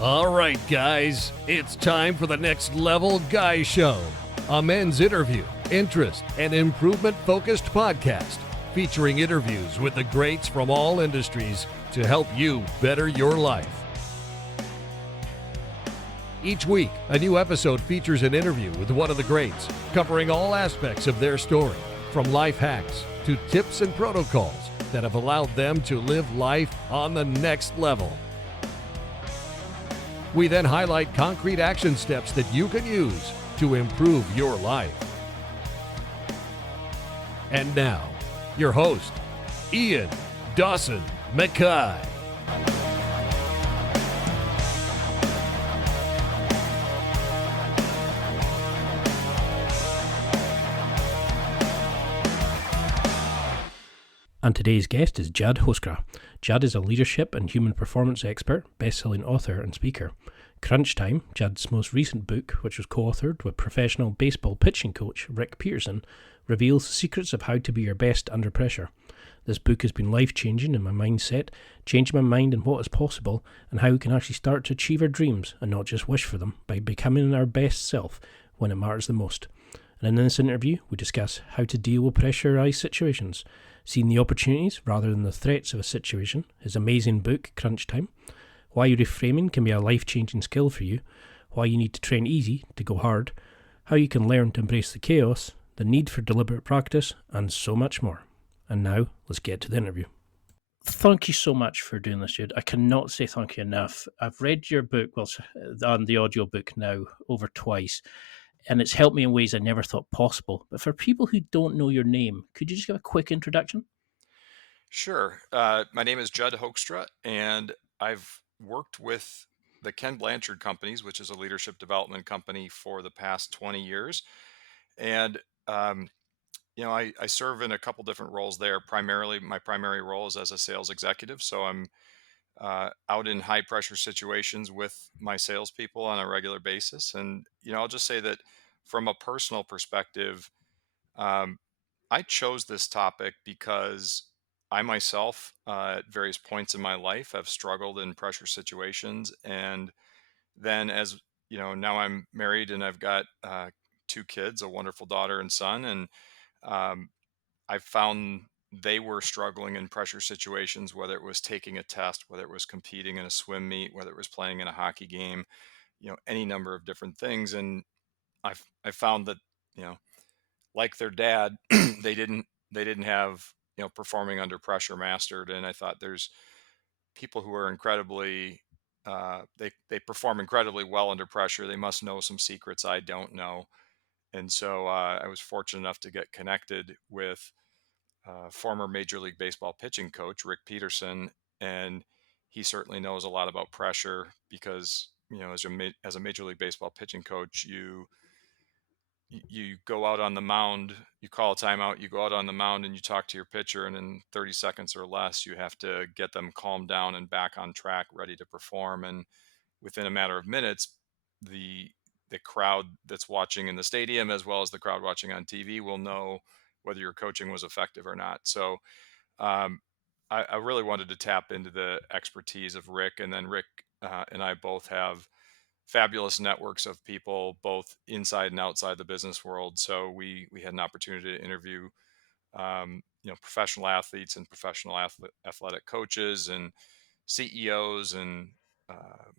All right, guys, it's time for the Next Level Guy Show, a men's interview, interest, and improvement-focused podcast featuring interviews with the greats from all industries to help you better your life. Each week, a new episode features an interview with one of the greats, covering all aspects of their story, from life hacks to tips and protocols that have allowed them to live life on the next level. We then highlight concrete action steps that you can use to improve your life. And now, your host, Ian Dawson McKay. And today's guest is Judd Hoekstra. Judd is a leadership and human performance expert, best-selling author and speaker. Crunch Time, Judd's most recent book, which was co-authored with professional baseball pitching coach Rick Peterson, reveals the secrets of how to be your best under pressure. This book has been life-changing in my mindset, changing my mind on what is possible and how we can actually start to achieve our dreams and not just wish for them by becoming our best self when it matters the most. And in this interview, we discuss how to deal with pressurized situations, seeing the opportunities rather than the threats of a situation, his amazing book, Crunch Time, why reframing can be a life-changing skill for you, why you need to train easy to go hard, how you can learn to embrace the chaos, the need for deliberate practice, and so much more. And now, let's get to the interview. Thank you so much for doing this, Judd. I cannot say thank you enough. I've read your book, on the audio book now, over twice, and it's helped me in ways I never thought possible. But for people who don't know your name, could you just give a quick introduction? Sure. My name is Judd Hoekstra, and I've worked with the Ken Blanchard Companies, which is a leadership development company, for the past 20 years. And, I serve in a couple different roles there. Primarily, my primary role is as a sales executive. So I'm out in high pressure situations with my salespeople on a regular basis. And, I'll just say that from a personal perspective, um, I chose this topic because I myself, at various points in my life, have struggled in pressure situations. And then, as you know, now I'm married and I've got two kids, a wonderful daughter and son. And um, I found they were struggling in pressure situations, whether it was taking a test, whether it was competing in a swim meet, whether it was playing in a hockey game, any number of different things. And I found that, you know, like their dad, they didn't have, performing under pressure mastered. And I thought there's people who are incredibly they perform incredibly well under pressure. They must know some secrets I don't know. And so I was fortunate enough to get connected with former Major League Baseball pitching coach Rick Peterson, and he certainly knows a lot about pressure because, as a Major League Baseball pitching coach, you go out on the mound, you call a timeout, you go out on the mound and you talk to your pitcher, and in 30 seconds or less, you have to get them calmed down and back on track, ready to perform. And within a matter of minutes, the the crowd that's watching in the stadium, as well as the crowd watching on TV, will know whether your coaching was effective or not. So um, I really wanted to tap into the expertise of Rick, and then Rick and I both have fabulous networks of people both inside and outside the business world. So we had an opportunity to interview professional athletes and professional athletic coaches and CEOs and uh,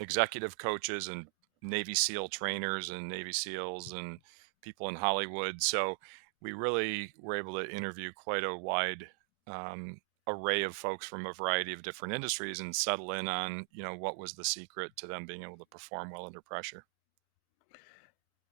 executive coaches and Navy SEAL trainers and Navy SEALs and people in Hollywood. So we really were able to interview quite a wide um, array of folks from a variety of different industries and settle in on, what was the secret to them being able to perform well under pressure.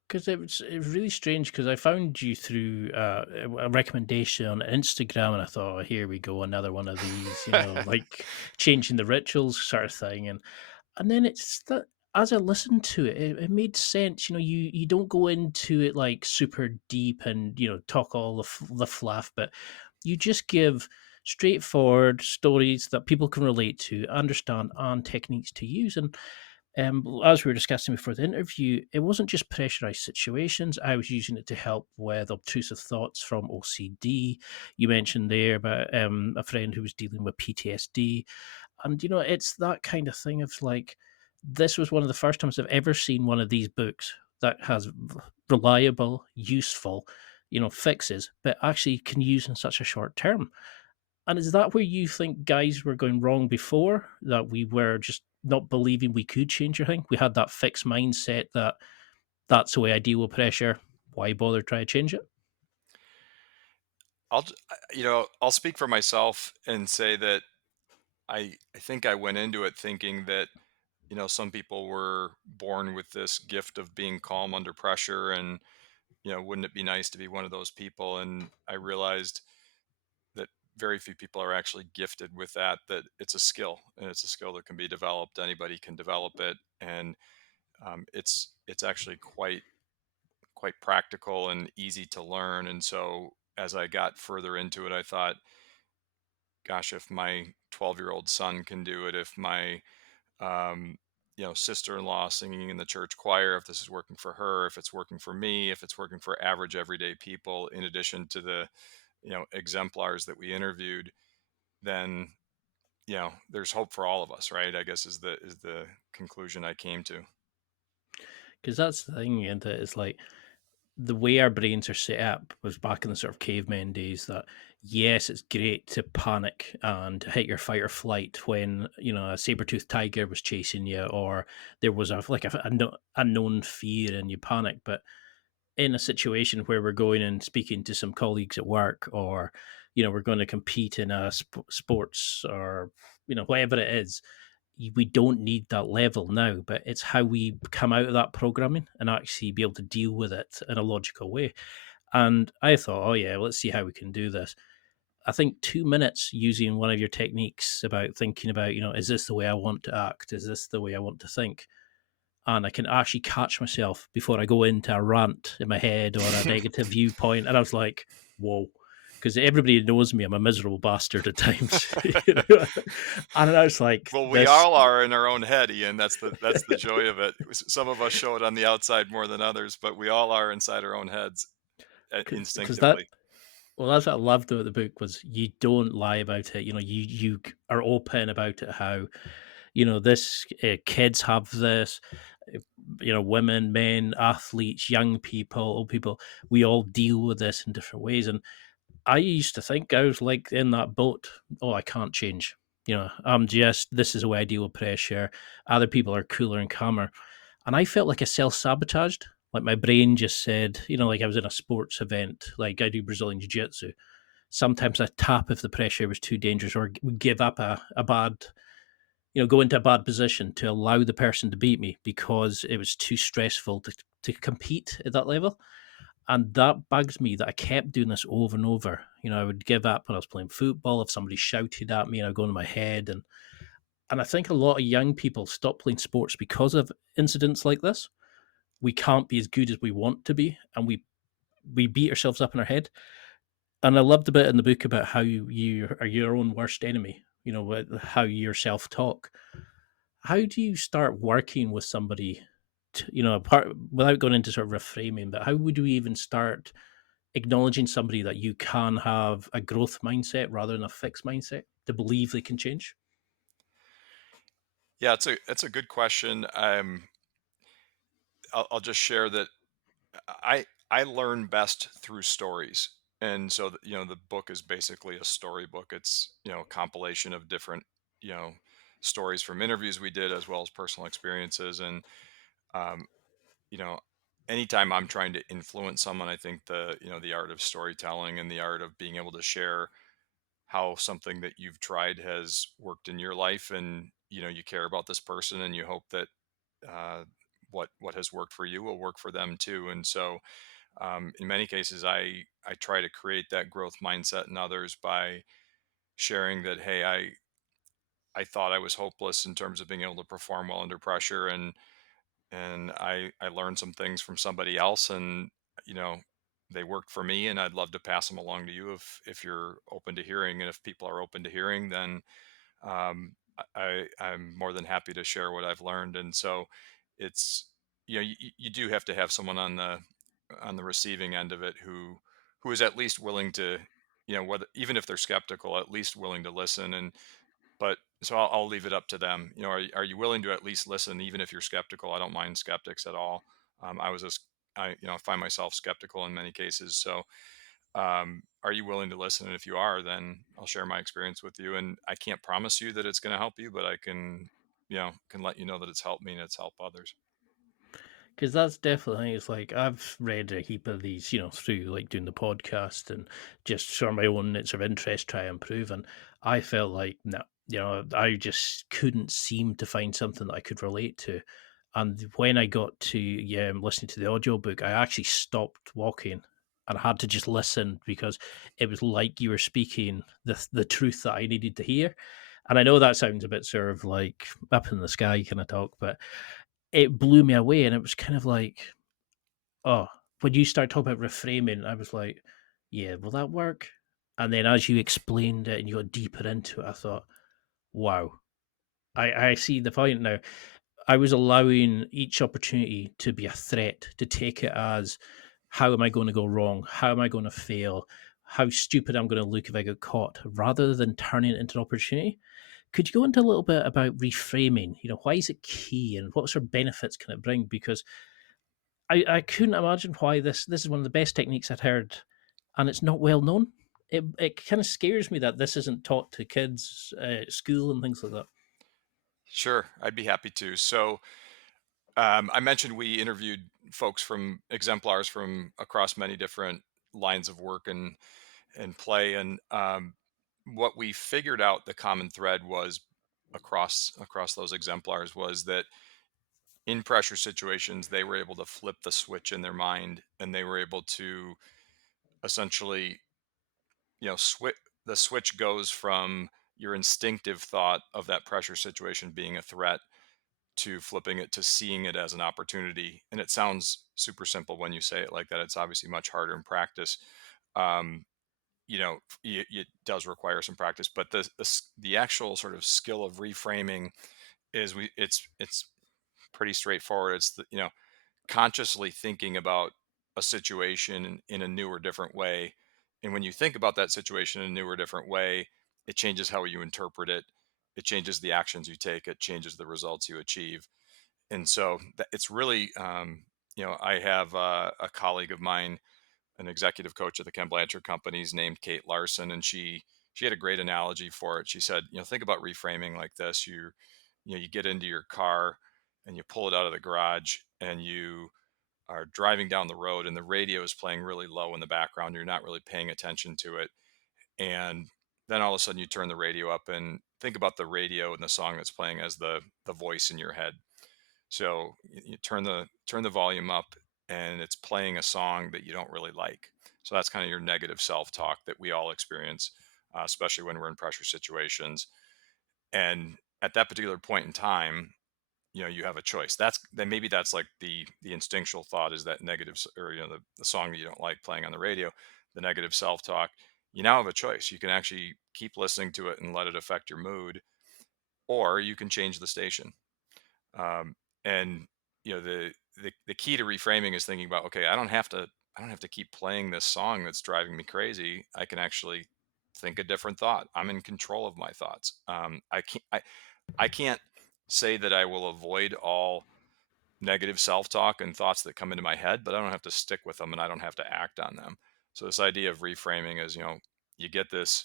Because it was really strange because I found you through a recommendation on Instagram, and I thought, oh, here we go, another one of these, like changing the rituals sort of thing. And then it's that as I listened to it, it made sense. You don't go into it like super deep and talk all the fluff, but you just give straightforward stories that people can relate to, understand, and techniques to use. And as we were discussing before the interview, it wasn't just pressurized situations. I was using it to help with obtrusive thoughts from OCD. You mentioned there about a friend who was dealing with PTSD. And, it's that kind of thing of like this was one of the first times I've ever seen one of these books that has reliable, useful, fixes, but actually can use in such a short term. And is that where you think guys were going wrong before? That we were just not believing we could change a thing? We had that fixed mindset that that's the way I deal with pressure. Why bother try to change it? I'll speak for myself and say that I think I went into it thinking that, some people were born with this gift of being calm under pressure, and, wouldn't it be nice to be one of those people? And I realized that very few people are actually gifted with that, that it's a skill, and it's a skill that can be developed. Anybody can develop it. And it's actually quite practical and easy to learn. And so as I got further into it, I thought, gosh, if my 12-year-old son can do it, if my um, sister-in-law singing in the church choir, if this is working for her, if it's working for me, if it's working for average everyday people, in addition to the exemplars that we interviewed, then there's hope for all of us, right? I guess is the conclusion I came to. Because that's the thing, and it's like the way our brains are set up was back in the sort of caveman days that yes, it's great to panic and hit your fight or flight when a saber-toothed tiger was chasing you or there was a known fear and you panic. But in a situation where we're going and speaking to some colleagues at work or we're going to compete in a sports or whatever it is, we don't need that level now, but it's how we come out of that programming and actually be able to deal with it in a logical way. And I thought, oh yeah, let's see how we can do this. I think 2 minutes using one of your techniques about thinking about, is this the way I want to act? Is this the way I want to think? And I can actually catch myself before I go into a rant in my head or a negative viewpoint. And I was like, whoa. Because everybody knows me, I'm a miserable bastard at times. And I was like, Well, we this all are in our own head, Ian. That's the joy of it. Some of us show it on the outside more than others, but we all are inside our own heads because that instinctively. well, that's what I loved about the book was you don't lie about it. You are open about it. How this kids have this. uh, Women, men, athletes, young people, old people. We all deal with this in different ways. And I used to think I was like in that boat. Oh, I can't change. I'm just this is the way I deal with pressure. Other people are cooler and calmer, and I felt like I self sabotaged. Like my brain just said, like I was in a sports event, like I do Brazilian Jiu Jitsu. Sometimes I tap if the pressure was too dangerous, or would give up a bad, go into a bad position to allow the person to beat me because it was too stressful to compete at that level. And that bugs me that I kept doing this over and over. I would give up when I was playing football if somebody shouted at me and I'd go into my head. And I think a lot of young people stop playing sports because of incidents like this. We can't be as good as we want to be, and we beat ourselves up in our head. And I loved a bit in the book about how you are your own worst enemy. How you self talk. How do you start working with somebody? Apart without going into sort of reframing, but how would we even start acknowledging somebody that you can have a growth mindset rather than a fixed mindset to believe they can change? Yeah, it's a good question. I'll just share that I learn best through stories, and so the book is basically a storybook. It's a compilation of different you know stories from interviews we did as well as personal experiences. And um, you know anytime I'm trying to influence someone, I think the art of storytelling and the art of being able to share how something that you've tried has worked in your life, and you care about this person, and you hope that uh, what has worked for you will work for them too. And so in many cases, I try to create that growth mindset in others by sharing that, hey, I thought I was hopeless in terms of being able to perform well under pressure, and I learned some things from somebody else, and you know they worked for me, and I'd love to pass them along to you if you're open to hearing. And if people are open to hearing, then I'm more than happy to share what I've learned. And so it's you do have to have someone on the receiving end of it who is at least willing to whether even if they're skeptical, at least willing to listen. And but So I'll leave it up to them. Are you willing to at least listen, even if you're skeptical? I don't mind skeptics at all. I was just, I find myself skeptical in many cases. So, are you willing to listen? And if you are, then I'll share my experience with you. And I can't promise you that it's going to help you, but I can let you know that it's helped me and it's helped others. Because that's definitely, it's like I've read a heap of these, through like doing the podcast and just for my own sort of interest, try and improve. And I felt like, no, I just couldn't seem to find something that I could relate to. And when I got to listening to the audiobook, I actually stopped walking and I had to just listen because it was like you were speaking the truth that I needed to hear. And I know that sounds a bit sort of like up in the sky kind of talk, but it blew me away. And it was kind of like, oh, when you start talking about reframing, I was like, yeah, will that work? And then as you explained it and you got deeper into it, I thought, wow, I see the point now. I was allowing each opportunity to be a threat, to take it as, how am I going to go wrong? How am I going to fail? How stupid I'm going to look if I get caught, rather than turning it into an opportunity. Could you go into a little bit about reframing? Why is it key and what sort of benefits can it bring? Because I couldn't imagine why this is one of the best techniques I'd heard, and it's not well known. It kind of scares me that this isn't taught to kids at school and things like that. Sure, I'd be happy to. So, I mentioned we interviewed folks from exemplars from across many different lines of work and play, and what we figured out the common thread was across those exemplars was that in pressure situations they were able to flip the switch in their mind, and they were able to essentially, switch the switch goes from your instinctive thought of that pressure situation being a threat to flipping it to seeing it as an opportunity. And it sounds super simple when you say it like that. It's obviously much harder in practice. um, it does require some practice, but the actual sort of skill of reframing is it's pretty straightforward. It's consciously thinking about a situation in a new or different way. And when you think about that situation in a new or different way, it changes how you interpret it. It changes the actions you take. It changes the results you achieve. And so it's really, I have a colleague of mine, an executive coach at the Ken Blanchard companies, named Kate Larson, and she had a great analogy for it. She said, think about reframing like this. You get into your car and you pull it out of the garage, and you are driving down the road, and the radio is playing really low in the background. You're not really paying attention to it. And then all of a sudden you turn the radio up and think about the radio and the song that's playing as the voice in your head. So you turn the volume up, and it's playing a song that you don't really like. So that's kind of your negative self-talk that we all experience, especially when we're in pressure situations. And at that particular point in time, you have a choice. Maybe that's like the instinctual thought is that negative or the song that you don't like playing on the radio, the negative self-talk. You now have a choice. You can actually keep listening to it and let it affect your mood, or you can change the station. And the key to reframing is thinking about, okay, I don't have to keep playing this song that's driving me crazy. I can actually think a different thought. I'm in control of my thoughts. I can't say that I will avoid all negative self-talk and thoughts that come into my head, but I don't have to stick with them, and I don't have to act on them. So this idea of reframing is, you get this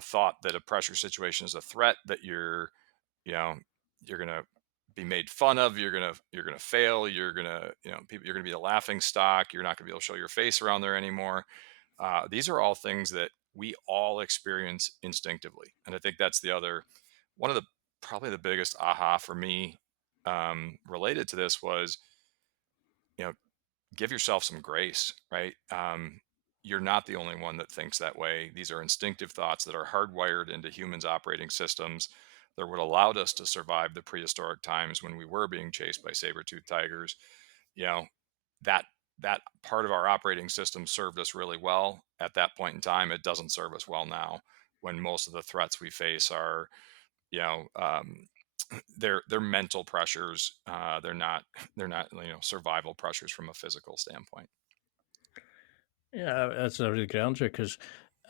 thought that a pressure situation is a threat, that you know you're gonna be made fun of, you're gonna fail, you're gonna be a laughing stock, you're not gonna be able to show your face around there anymore. These are all things that we all experience instinctively, and I think that's the other one of the probably the biggest aha for me, related to this was, you know give yourself some grace, right? You're not the only one that thinks that way. These are instinctive thoughts that are hardwired into humans' operating systems. That what allowed us to survive the prehistoric times when we were being chased by saber-toothed tigers. You know, that that part of our operating system served us really well at that point in time. It doesn't serve us well now, when most of the threats we face are, you know, they're mental pressures. They're not survival pressures from a physical standpoint. Yeah, that's a really good answer because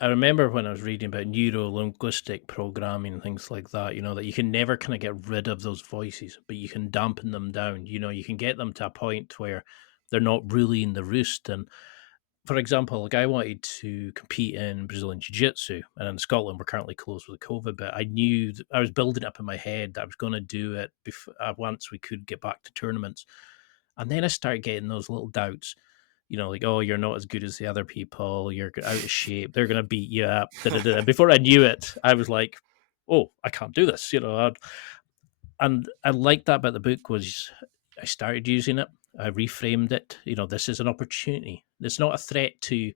I remember when I was reading about neuro-linguistic programming and things like that, that you can never kind of get rid of those voices, but you can dampen them down. You can get them to a point where they're not really in the roost. And for example, like I wanted to compete in Brazilian Jiu-Jitsu, and in Scotland we're currently closed with COVID, but I knew I was building up in my head that I was going to do it once we could get back to tournaments. And then I started getting those little doubts, like, oh, you're not as good as the other people, you're out of shape, they're going to beat you up. And before I knew it, I was like, oh, I can't do this, and I liked that about the book was I started using it. I reframed it. This is an opportunity. It's not a threat to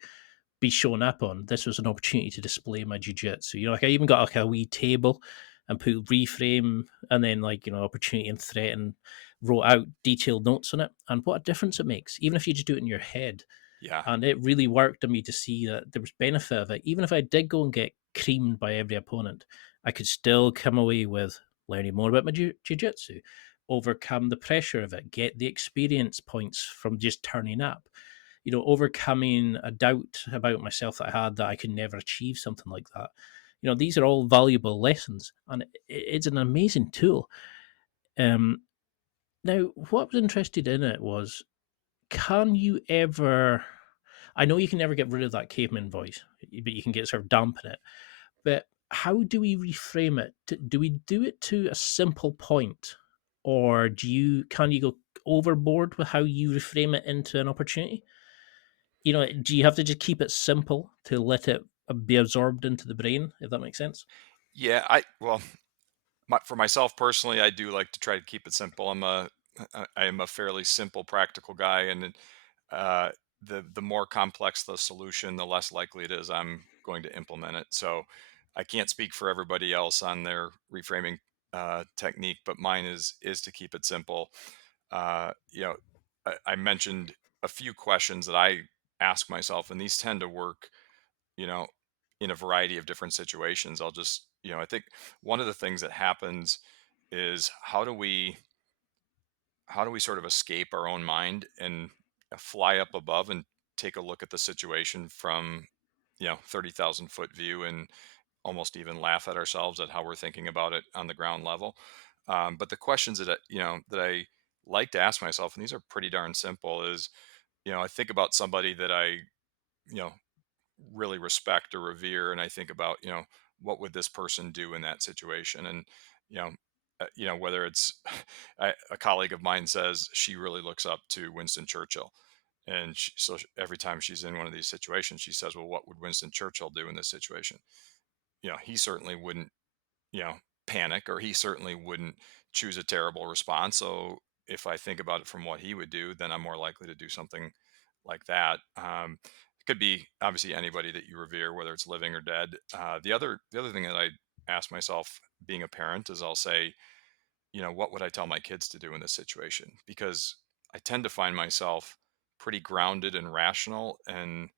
be shown up on. This was an opportunity to display my jiu-jitsu. Like I even got like a wee table and put reframe and then opportunity and threat and wrote out detailed notes on it. And what a difference it makes, even if you just do it in your head. Yeah. And it really worked on me to see that there was benefit of it. Even if I did go and get creamed by every opponent, I could still come away with learning more about my jiu-jitsu, overcome the pressure of it, get the experience points from just turning up, overcoming a doubt about myself that I had that I could never achieve something like that. These are all valuable lessons, and it's an amazing tool. Now, what I was interested in it was, can you ever? I know you can never get rid of that caveman voice, but you can get sort of dampen it. But how do we reframe it? Do we do it to a simple point, or can you go overboard with how you reframe it into an opportunity? Do you have to just keep it simple to let it be absorbed into the brain, if that makes sense? Yeah. Well, for myself personally, I do like to try to keep it simple. I am a fairly simple, practical guy, and uh, the more complex the solution, the less likely it is I'm going to implement it. So I can't speak for everybody else on their reframing technique, but mine is to keep it simple. You know, I mentioned a few questions that I ask myself, and these tend to work. You know, in a variety of different situations. I think one of the things that happens is how do we sort of escape our own mind and fly up above and take a look at the situation from 30,000 foot view and almost even laugh at ourselves at how we're thinking about it on the ground level. But the questions that I like to ask myself, and these are pretty darn simple, is I think about somebody that I you know really respect or revere, and I think about what would this person do in that situation. And you know whether it's a colleague of mine says she really looks up to Winston Churchill, and every time she's in one of these situations she says, well, what would Winston Churchill do in this situation? He certainly wouldn't you know panic, or he certainly wouldn't choose a terrible response. So if I think about it from what he would do, then I'm more likely to do something like that. It could be obviously anybody that you revere, whether it's living or dead. The other thing that I ask myself, being a parent, is I'll say, what would I tell my kids to do in this situation? Because I tend to find myself pretty grounded and rational, and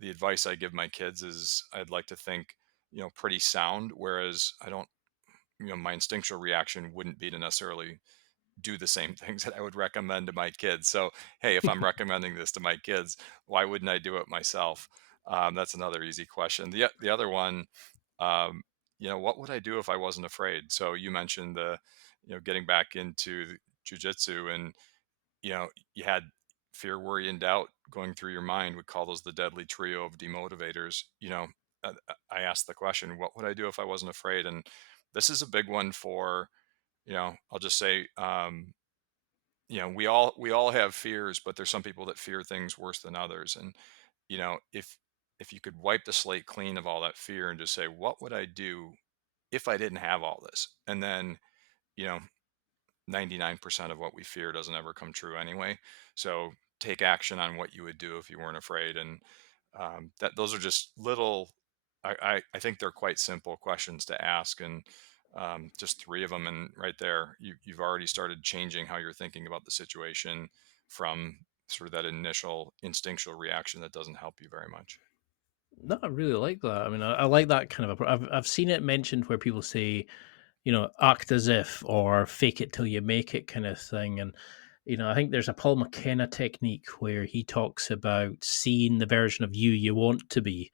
the advice I give my kids is, I'd like to think, pretty sound. Whereas I don't, my instinctual reaction wouldn't be to necessarily do the same things that I would recommend to my kids. So, hey, if I'm recommending this to my kids, why wouldn't I do it myself? That's another easy question. The other one, um, what would I do if I wasn't afraid? So you mentioned getting back into jujitsu, and you had fear, worry, and doubt going through your mind. We call those the deadly trio of demotivators. I asked the question, what would I do if I wasn't afraid? And this is a big one for, I'll just say, we all have fears, but there's some people that fear things worse than others. And if you could wipe the slate clean of all that fear and just say, what would I do if I didn't have all this? And then, you know 99% of what we fear doesn't ever come true anyway. So take action on what you would do if you weren't afraid. And that those are just little. I think they're quite simple questions to ask, and just three of them, and right there, you've already started changing how you're thinking about the situation from sort of that initial instinctual reaction that doesn't help you very much. No, I really like that. I mean, I like that kind of. I've seen it mentioned where people say, act as if or fake it till you make it kind of thing. And, I think there's a Paul McKenna technique where he talks about seeing the version of you want to be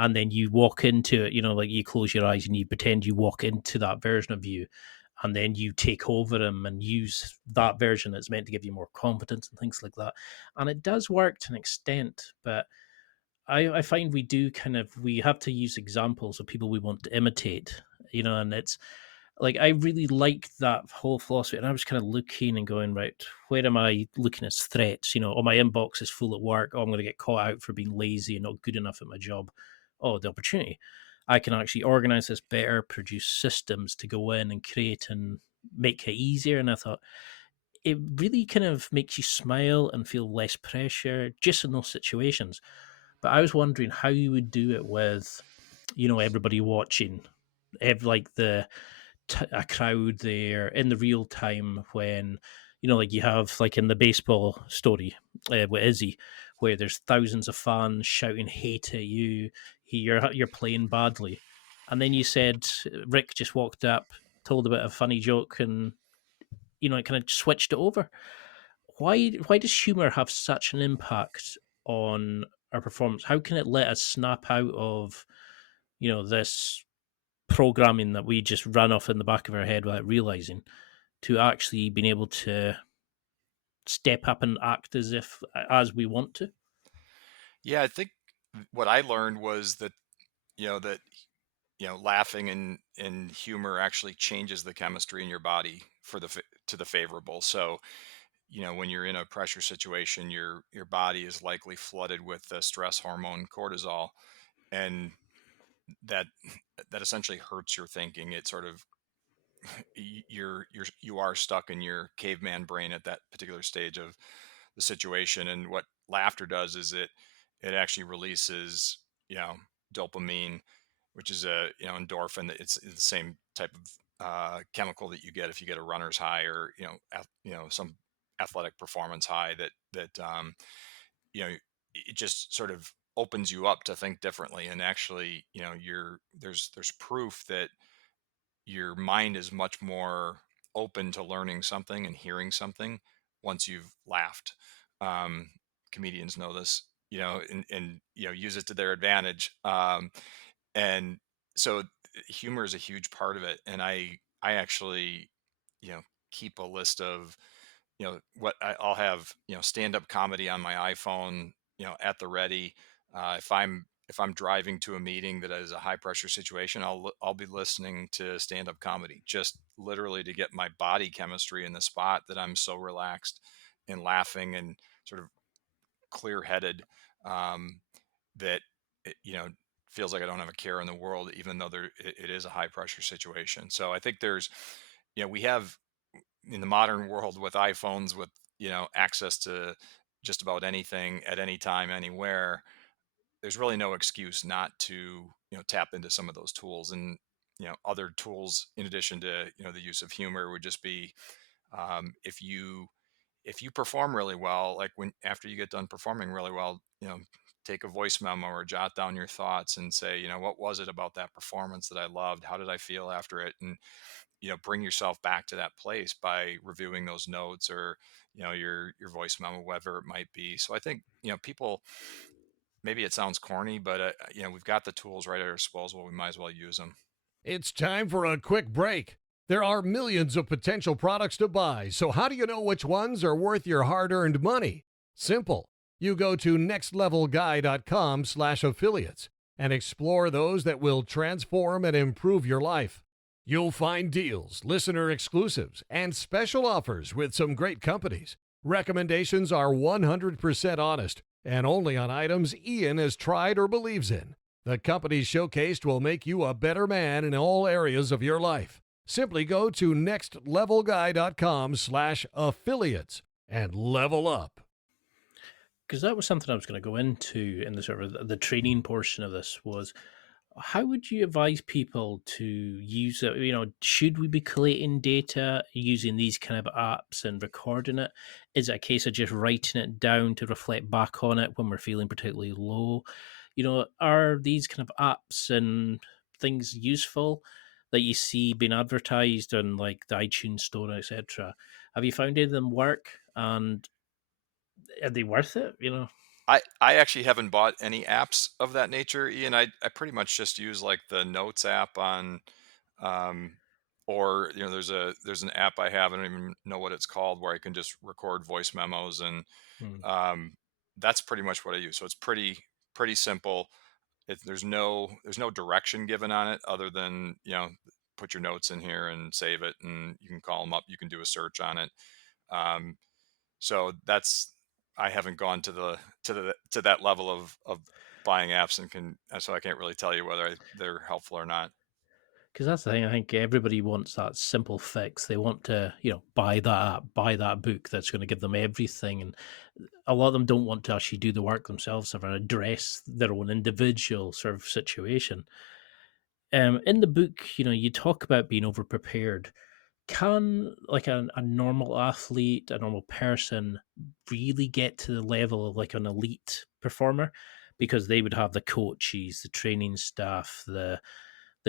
and then you walk into it, like you close your eyes and you pretend you walk into that version of you, and then you take over them and use that version that's meant to give you more confidence and things like that. And it does work to an extent, but I find we have to use examples of people we want to imitate, and it's like I really like that whole philosophy. And I was kind of looking and going, right, where am I looking as threats? Oh, my inbox is full at work. Oh, I'm going to get caught out for being lazy and not good enough at my job. Oh, the opportunity. I can actually organize this better, produce systems to go in and create and make it easier. And I thought it really kind of makes you smile and feel less pressure just in those situations. But I was wondering how you would do it with, everybody watching, like a crowd there in the real time when, like you have like in the baseball story with Izzy, where there's thousands of fans shouting hate at you, you're playing badly, and then you said Rick just walked up, told a bit of a funny joke, and it kind of switched it over. Why does humor have such an impact on our performance? How can it let us snap out of this programming that we just run off in the back of our head without realizing, to actually being able to step up and act as we want to? Yeah, I think what I learned was that that laughing and humor actually changes the chemistry in your body to the favorable. So when you're in a pressure situation, your body is likely flooded with the stress hormone cortisol, and that that essentially hurts your thinking. It sort of you are stuck in your caveman brain at that particular stage of the situation. And what laughter does is it actually releases dopamine, which is a endorphin. That it's the same type of chemical that you get if you get a runner's high, or some athletic performance high. That it just sort of opens you up to think differently. And actually, there's proof that your mind is much more open to learning something and hearing something once you've laughed. Um, Comedians know this, and use it to their advantage. And so humor is a huge part of it. And I actually, you know, keep a list of I'll have stand up comedy on my iPhone, at the ready. If I'm driving to a meeting that is a high pressure situation, I'll be listening to stand up comedy, just literally to get my body chemistry in the spot that I'm so relaxed and laughing and sort of clear headed, um, that it, feels like I don't have a care in the world, even though it is a high pressure situation. So I think we have in the modern world with iPhones, with access to just about anything at any time, anywhere. There's really no excuse not to tap into some of those tools. And other tools in addition to the use of humor would just be, if you perform really well, like when after you get done performing really well, take a voice memo or jot down your thoughts and say, what was it about that performance that I loved? How did I feel after it? And bring yourself back to that place by reviewing those notes, or your voice memo, whatever it might be. So I think people, maybe it sounds corny, but we've got the tools right at our disposal. We might as well use them. It's time for a quick break. There are millions of potential products to buy, so how do you know which ones are worth your hard-earned money? Simple. You go to nextlevelguy.com/affiliates and explore those that will transform and improve your life. You'll find deals, listener exclusives, and special offers with some great companies. Recommendations are 100% honest and only on items Ian has tried or believes in. The companies showcased will make you a better man in all areas of your life. Simply go to nextlevelguy.com/affiliates and level up. Because that was something I was going to go into in the sort of the training portion of this was, how would you advise people to use it? Should we be collating data using these kind of apps and recording it? Is it a case of just writing it down to reflect back on it when we're feeling particularly low? Are these kind of apps and things useful that you see being advertised on like the iTunes store, etc.? Have you found any of them work, and are they worth it? I actually haven't bought any apps of that nature, Ian. I pretty much just use like the Notes app on, um, or there's an app I have. I don't even know what it's called, where I can just record voice memos, and Hmm. um, that's pretty much what I use. So it's pretty simple. There's no direction given on it other than put your notes in here and save it, and you can call them up. You can do a search on it. Um, so that's I haven't gone to that level of buying apps, and can so I can't really tell you whether they're helpful or not. Because that's the thing. I think everybody wants that simple fix. They want to, buy that app, buy that book that's going to give them everything. And a lot of them don't want to actually do the work themselves or address their own individual sort of situation. In the book, you talk about being overprepared. Can like a normal athlete, a normal person really get to the level of like an elite performer? Because they would have the coaches, the training staff, the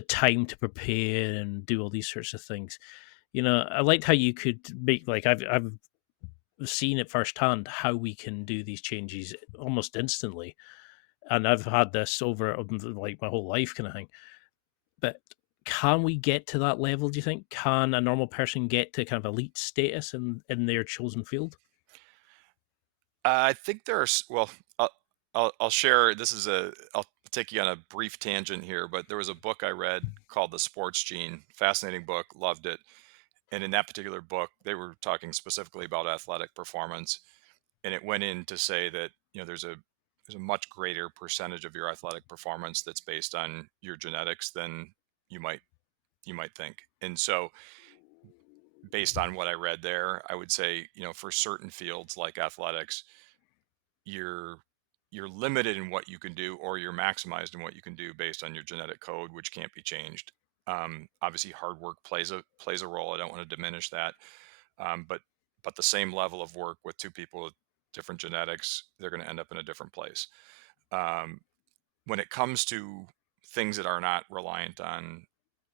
time to prepare and do all these sorts of things. I liked how you could make like I've seen it firsthand how we can do these changes almost instantly, and I've had this over like my whole life kind of thing. But can we get to that level? Do you think? Can a normal person get to kind of elite status in their chosen field? I think there's well, I'll share. I'll take you on a brief tangent here, but there was a book I read called The Sports Gene. Fascinating book, loved it. And in that particular book, they were talking specifically about athletic performance, and it went in to say that there's a much greater percentage of your athletic performance that's based on your genetics than you might you might think. And so, based on what I read there, I would say, for certain fields like athletics, you're you're limited in what you can do, or you're maximized in what you can do based on your genetic code, which can't be changed. Obviously, hard work plays a role. I don't want to diminish that, but the same level of work with two people with different genetics, they're going to end up in a different place. Um, when it comes to things that are not reliant on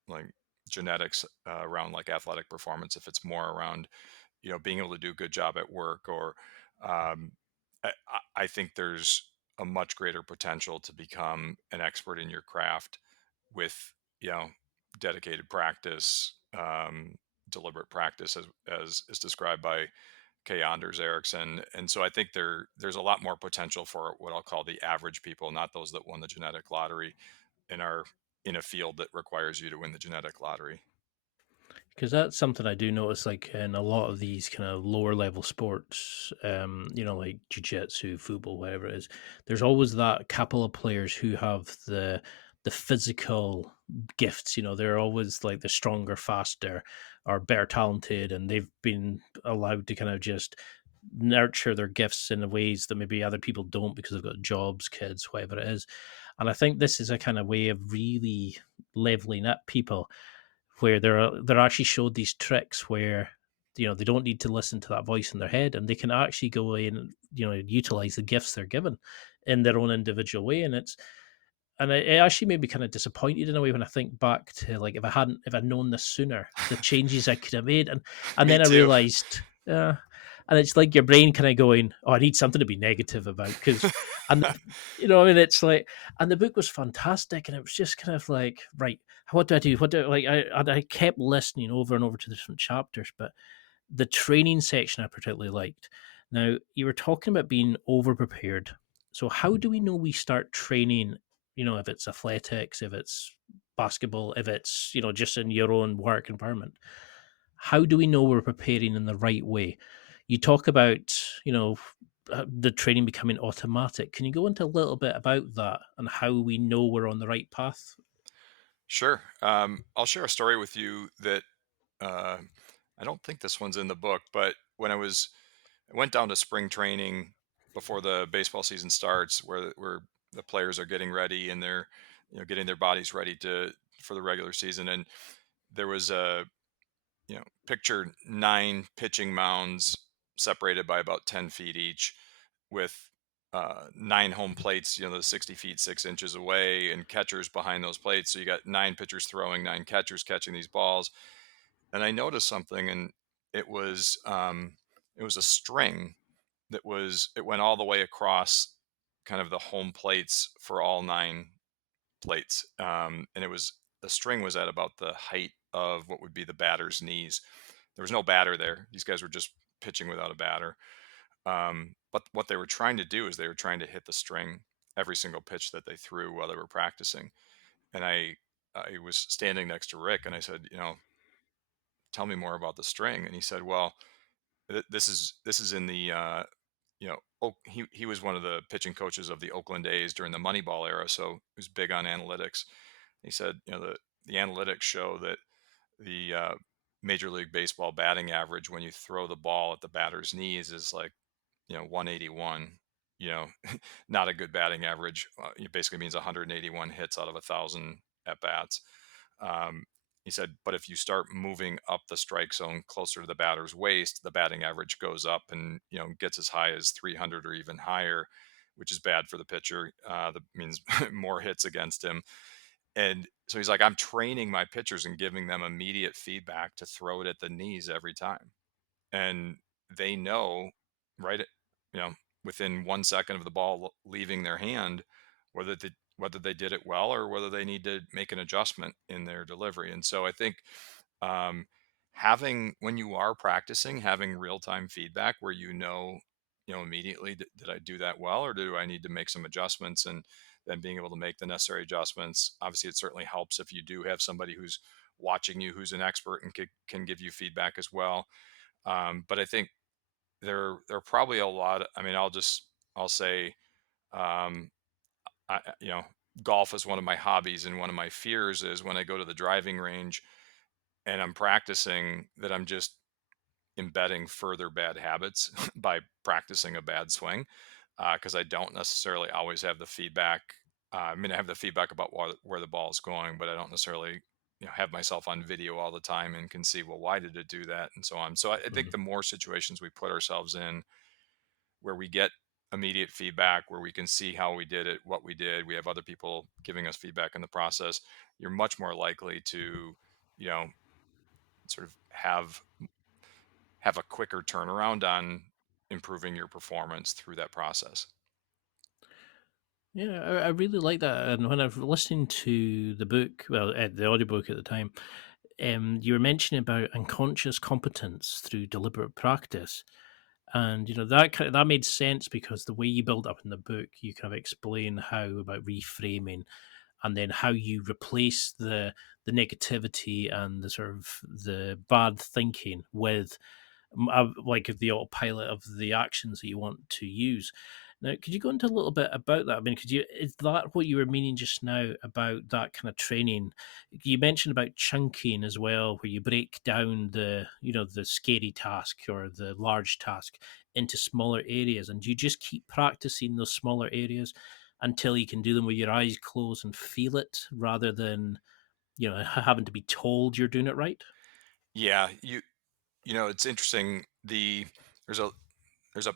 like genetics, around like athletic performance, if it's more around being able to do a good job at work, or um, I think there's a much greater potential to become an expert in your craft with you know dedicated practice, deliberate practice, as is described by Anders Ericsson. And so I think there's a lot more potential for what I'll call the average people, not those that won the genetic lottery and are in a field that requires you to win the genetic lottery. Because that's something I do notice, like in a lot of these kind of lower level sports, like jiu-jitsu, football, whatever it is. There's always that couple of players who have the physical gifts. They're always like the stronger, faster, or better talented, and they've been allowed to kind of just nurture their gifts in ways that maybe other people don't because they've got jobs, kids, whatever it is. And I think this is a kind of way of really leveling up people where they're actually showed these tricks where they don't need to listen to that voice in their head, and they can actually go in and utilize the gifts they're given in their own individual way. And it actually made me kind of disappointed in a way when I think back to like if I'd known this sooner, the changes I could have made, and Me then I too. realized, and it's like your brain kind of going, oh, I need something to be negative about because, and I mean, it's like, and the book was fantastic, and it was just kind of like, right, what do I do? What do I, like? I kept listening over and over to the different chapters, but the training section I particularly liked. Now, you were talking about being over prepared. So, how do we know we start training? If it's athletics, if it's basketball, if it's, just in your own work environment, how do we know we're preparing in the right way? You talk about, the training becoming automatic. Can you go into a little bit about that and how we know we're on the right path? Sure. I'll share a story with you that uh, I don't think this one's in the book, but I went down to spring training before the baseball season starts, where the players are getting ready, and they're getting their bodies ready to for the regular season. And there was a picture 9 pitching mounds separated by about 10 feet each, with 9 home plates, the 60 feet 6 inches away, and catchers behind those plates. So you got 9 pitchers throwing, 9 catchers catching these balls. And I noticed something, and it was um, it was a string it went all the way across kind of the home plates for all 9 plates. And the string was at about the height of what would be the batter's knees. There was no batter there. These guys were just pitching without a batter. But what they were trying to do is they were trying to hit the string every single pitch that they threw while they were practicing. And I was standing next to Rick, and I said, tell me more about the string. And he said, well, this is in the he was one of the pitching coaches of the Oakland A's during the Moneyball era, so he was big on analytics. He said, the analytics show that the Major League Baseball batting average when you throw the ball at the batter's knees is like 181. You know, not a good batting average. It basically means 181 hits out of 1,000 at bats. Um, he said, but if you start moving up the strike zone closer to the batter's waist, the batting average goes up and gets as high as 300 or even higher, which is bad for the pitcher. That means more hits against him. And so he's like, I'm training my pitchers and giving them immediate feedback to throw it at the knees every time, and they know right at, you know within 1 second of the ball leaving their hand whether they did it well or whether they need to make an adjustment in their delivery. And so I think, um, having when you are practicing, having real-time feedback where immediately, did I do that well or do I need to make some adjustments, and then being able to make the necessary adjustments. Obviously, it certainly helps if you do have somebody who's watching you, who's an expert and can give you feedback as well. But I think there are probably a lot. I mean, I'll say, um, you know, golf is one of my hobbies, and one of my fears is when I go to the driving range and I'm practicing that I'm just embedding further bad habits by practicing a bad swing, because I don't necessarily always have the feedback. I mean, I have the feedback about where the ball is going, but I don't necessarily have myself on video all the time and can see, well, why did it do that, and so on. So I think Mhm. the more situations we put ourselves in where we get immediate feedback, where we can see how we did it, what we did, we have other people giving us feedback in the process, you're much more likely to, you know, sort of have a quicker turnaround on improving your performance through that process. Yeah, I really like that. And when I've listened to the book, well, the audiobook at the time, you were mentioning about unconscious competence through deliberate practice. And that made sense because the way you build up in the book, you kind of explain how about reframing, and then how you replace the negativity and the sort of the bad thinking with like the autopilot of the actions that you want to use. Now, could you go into a little bit about that? I mean, is that what you were meaning just now about that kind of training? You mentioned about chunking as well, where you break down the scary task or the large task into smaller areas, and you just keep practicing those smaller areas until you can do them with your eyes closed and feel it, rather than having to be told you're doing it right. Yeah, it's interesting. There's a there's a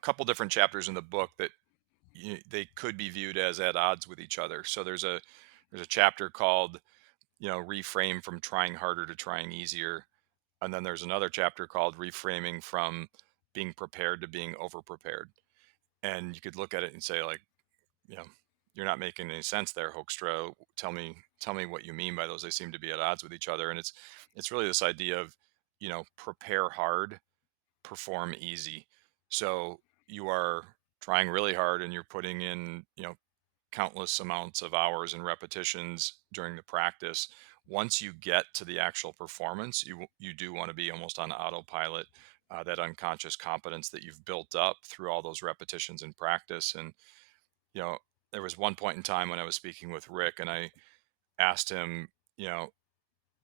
couple different chapters in the book that they could be viewed as at odds with each other. So there's a chapter called, reframe from trying harder to trying easier, and then there's another chapter called reframing from being prepared to being over prepared. And you could look at it and say, like, you know you're not making any sense there, Hoekstra. Tell me what you mean by those. They seem to be at odds with each other. And it's really this idea of, prepare hard, perform easy. So you are trying really hard and you're putting in, countless amounts of hours and repetitions during the practice. Once you get to the actual performance, you do want to be almost on autopilot. That unconscious competence that you've built up through all those repetitions in practice. And you know there was one point in time when I was speaking with Rick, and I asked him,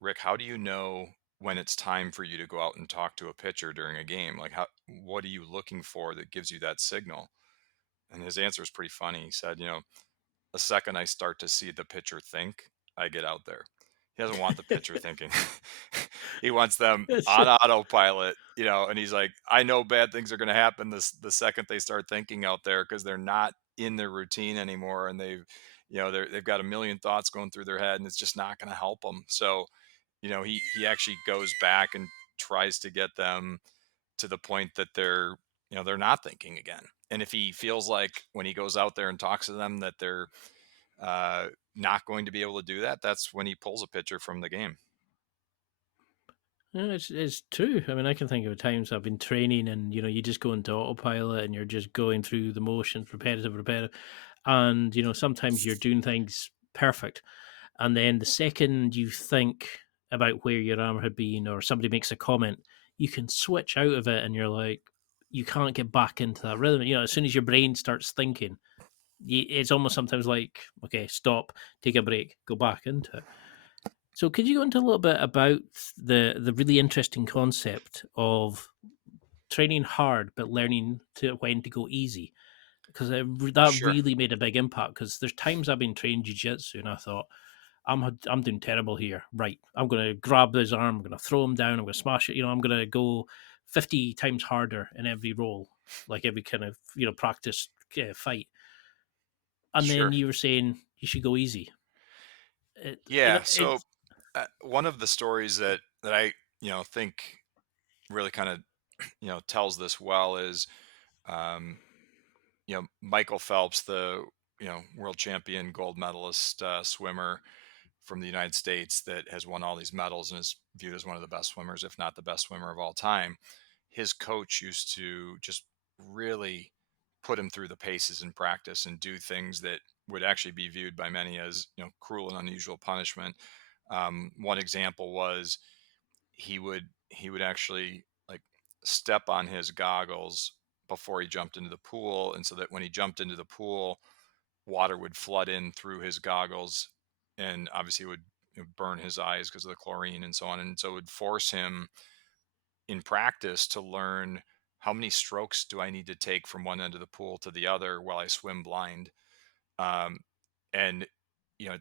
Rick, how do you know when it's time for you to go out and talk to a pitcher during a game? Like, what are you looking for that gives you that signal? And his answer is pretty funny. He said, the second I start to see the pitcher think, I get out there. He doesn't want the pitcher thinking. He wants them It's on autopilot, and he's like, I know bad things are going to happen the second they start thinking out there, because they're not in their routine anymore, and they've got a million thoughts going through their head, and it's just not going to help them. So, he actually goes back and tries to get them to the point that they're not thinking again. And if he feels like when he goes out there and talks to them that they're not going to be able to do that, that's when he pulls a pitcher from the game. Yeah, it's true. I mean, I can think of times I've been training, and you just go into autopilot, and you're just going through the motions, repetitive, and sometimes you're doing things perfect, and then the second you think about where your arm had been, or somebody makes a comment, you can switch out of it, and you're like, you can't get back into that rhythm. As soon as your brain starts thinking, it's almost sometimes like, okay, stop, take a break, go back into it. So could you go into a little bit about the really interesting concept of training hard but learning to when to go easy? Because that Sure. really made a big impact. Because there's times I've been training jiu-jitsu and I thought, I'm doing terrible here. Right, I'm going to grab this arm, I'm going to throw him down, I'm going to smash it. I'm going to go 50 times harder in every roll, like every kind of practice fight. And then Sure. you were saying you should go easy. It, Yeah. So it's one of the stories that I think really kind of tells this well is um, Michael Phelps, the world champion gold medalist swimmer from the United States that has won all these medals and is viewed as one of the best swimmers, if not the best swimmer of all time. His coach used to just really put him through the paces in practice and do things that would actually be viewed by many as cruel and unusual punishment. One example was he would actually like step on his goggles before he jumped into the pool, and so that when he jumped into the pool, water would flood in through his goggles, and obviously it would burn his eyes because of the chlorine and so on, and so it would force him in practice to learn how many strokes do I need to take from one end of the pool to the other while I swim blind. um, and you know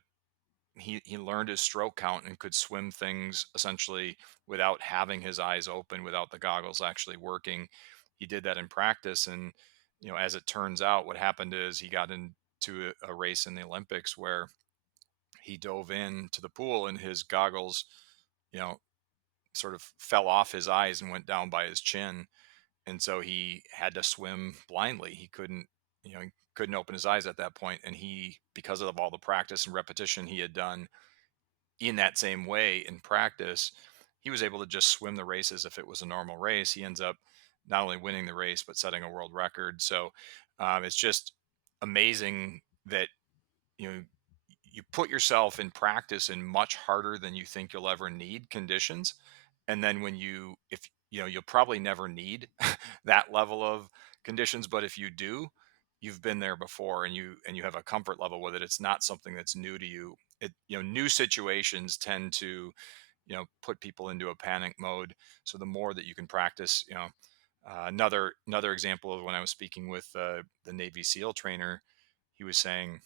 he learned his stroke count and could swim things essentially without having his eyes open, without the goggles actually working. He did that in practice, and as it turns out, what happened is he got into a race in the Olympics where he dove into the pool and his goggles, you know, sort of fell off his eyes and went down by his chin, and so he had to swim blindly. He couldn't open his eyes at that point, and he, because of all the practice and repetition he had done in that same way in practice, he was able to just swim the race as if it was a normal race. He ends up not only winning the race but setting a world record. So it's just amazing that you know you put yourself in practice in much harder than you think you'll ever need conditions, and then when you if you'll probably never need that level of conditions, but if you do, you've been there before, and you have a comfort level with it. It's not something that's new to you. New situations tend to put people into a panic mode. So the more that you can practice, another example of when I was speaking with the Navy SEAL trainer, he was saying,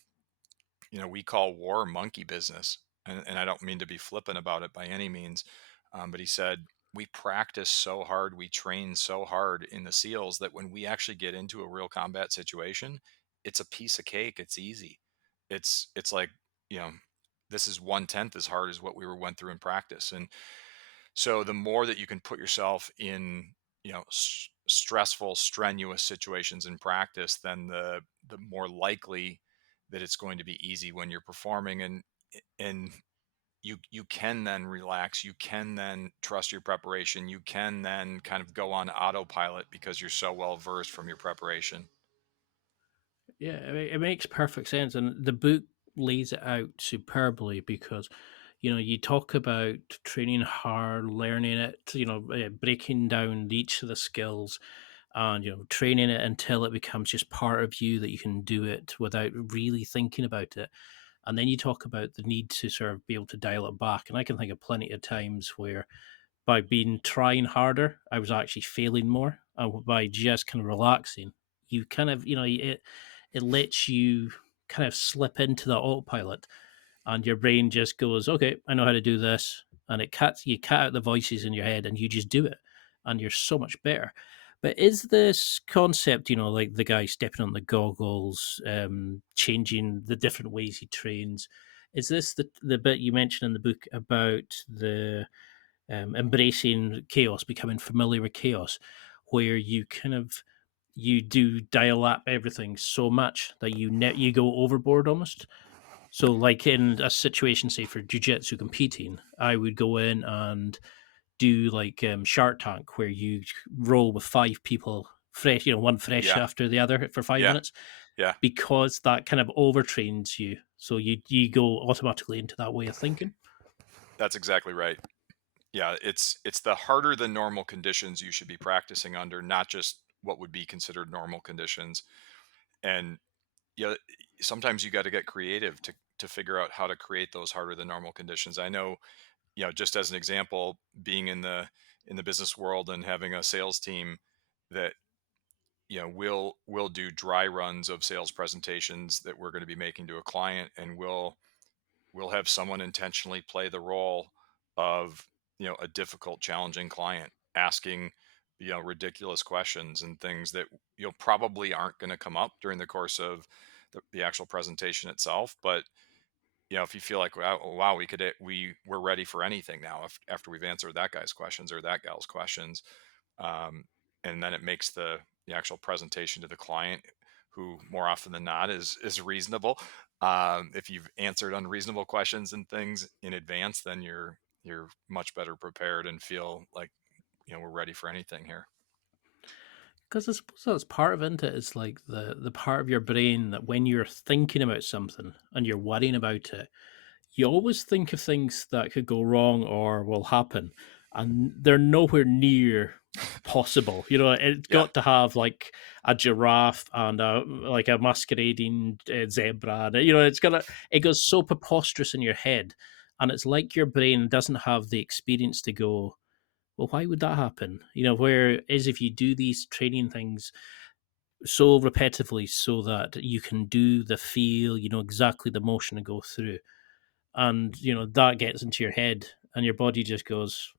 we call war monkey business. And I don't mean to be flippant about it by any means. But he said, we practice so hard, we train so hard in the SEALs that when we actually get into a real combat situation, it's a piece of cake. It's easy. It's like, you know, this is 1/10 as hard as what we went through in practice. And so the more that you can put yourself in, stressful, strenuous situations in practice, then the more likely that it's going to be easy when you're performing. And you can then relax, you can then trust your preparation, you can then kind of go on autopilot because you're so well versed from your preparation. Yeah, I mean, it makes perfect sense, and the book lays it out superbly because you talk about training hard, learning it, breaking down each of the skills, and training it until it becomes just part of you that you can do it without really thinking about it. And then you talk about the need to sort of be able to dial it back, and I can think of plenty of times where by being trying harder, I was actually failing more. And by just kind of relaxing, you kind of, it lets you kind of slip into the autopilot, and your brain just goes, okay, I know how to do this. And you cut out the voices in your head and you just do it. And you're so much better. But is this concept, like the guy stepping on the goggles, changing the different ways he trains, is this the bit you mentioned in the book about the embracing chaos, becoming familiar with chaos, where you kind of you do dial up everything so much that you go overboard almost. So, like in a situation, say for jiu-jitsu competing, I would go in and do like Shark Tank, where you roll with five people, fresh, one fresh Yeah. after the other for five Yeah. minutes, Yeah. because that kind of overtrains you. So you go automatically into that way of thinking. That's exactly right. Yeah, it's the harder than normal conditions you should be practicing under, not just what would be considered normal conditions. And yeah, sometimes you got to get creative to figure out how to create those harder than normal conditions. I know, just as an example, being in the business world and having a sales team that we'll do dry runs of sales presentations that we're going to be making to a client, and we'll have someone intentionally play the role of a difficult, challenging client, asking ridiculous questions and things that probably aren't going to come up during the course of the actual presentation itself. But if you feel like, wow, we're ready for anything now, after we've answered that guy's questions or that gal's questions, um, and then it makes the actual presentation to the client, who more often than not is reasonable. If you've answered unreasonable questions and things in advance, then you're much better prepared and feel like we're ready for anything here. Because I suppose that's part of it. It's like the part of your brain that when you're thinking about something and you're worrying about it, you always think of things that could go wrong or will happen, and they're nowhere near possible. It's Yeah. got to have like a giraffe and a masquerading zebra. And, it goes so preposterous in your head, and it's like your brain doesn't have the experience to go, well, why would that happen? Whereas if you do these training things so repetitively so that you can do the feel, exactly the motion to go through, and that gets into your head, and your body just goes,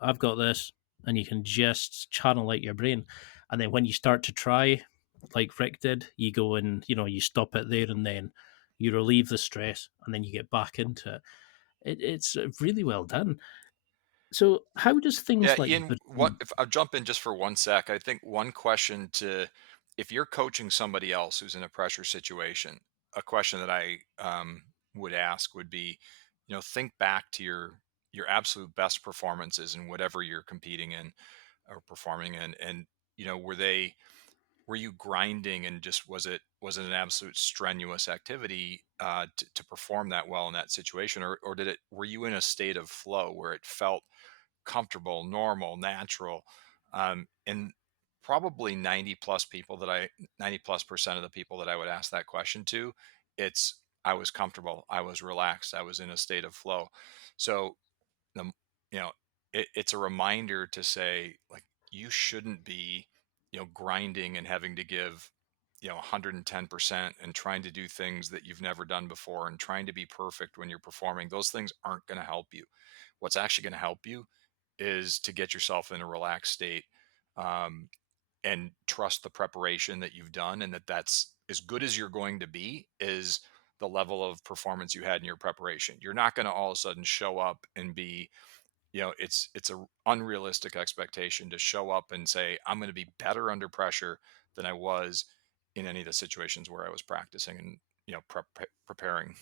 I've got this, and you can just channel out your brain. And then when you start to try, like Rick did, you go and you stop it there, and then you relieve the stress, and then you get back into it. It's really well done. So how does Yeah, things like Ian, what breathing. if I'll jump in just for one sec? I think one question if you're coaching somebody else who's in a pressure situation, a question that I would ask would be, think back to your absolute best performances in whatever you're competing in or performing in, and were you grinding, and just was it an absolute strenuous activity to perform that well in that situation, or were you in a state of flow where it felt comfortable, normal, natural? And probably 90 plus percent of the people that I would ask that question to, it's I was comfortable, I was relaxed, I was in a state of flow. So the you know it's a reminder to say, like, you shouldn't be grinding and having to give 110% and trying to do things that you've never done before and trying to be perfect when you're performing. Those things aren't going to help you. What's actually going to help you is to get yourself in a relaxed state, um, and trust the preparation that you've done, and that's as good as you're going to be is the level of performance you had in your preparation. You're not going to all of a sudden show up and be, it's a unrealistic expectation to show up and say, I'm going to be better under pressure than I was in any of the situations where I was practicing and preparing.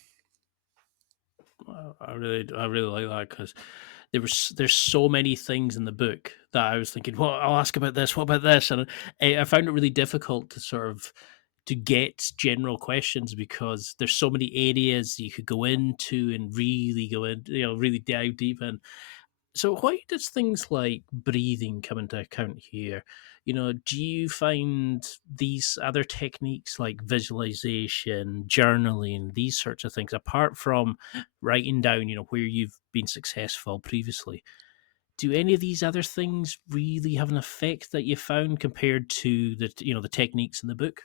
I really like that, because there's so many things in the book that I was thinking, well, I'll ask about this. What about this? And I found it really difficult to sort of to get general questions, because there's so many areas you could go into and really go in, really dive deep in. So why does things like breathing come into account here? Do you find these other techniques like visualization, journaling, these sorts of things, apart from writing down, where you've been successful previously, do any of these other things really have an effect that you found compared to the techniques in the book?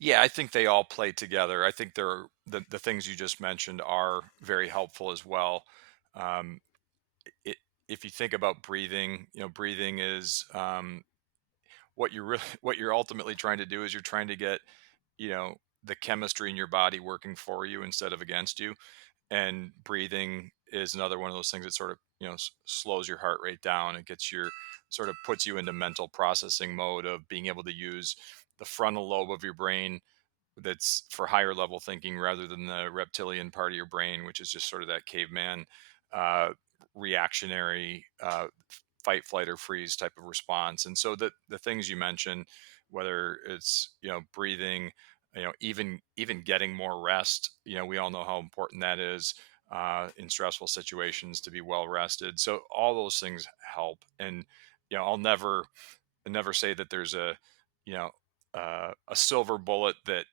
Yeah, I think they all play together. I think the things you just mentioned are very helpful as well. Um, it, if you think about breathing, breathing is, what you're really what you're ultimately trying to do is you're trying to get the chemistry in your body working for you instead of against you. And breathing is another one of those things that sort of, slows your heart rate down. It gets your sort of puts you into mental processing mode of being able to use the frontal lobe of your brain that's for higher level thinking rather than the reptilian part of your brain, which is just sort of that caveman uh, reactionary fight, flight, or freeze type of response. And so the things you mentioned, whether it's breathing, even getting more rest, we all know how important that is in stressful situations to be well rested. So all those things help. And I'll never say that there's you know a silver bullet that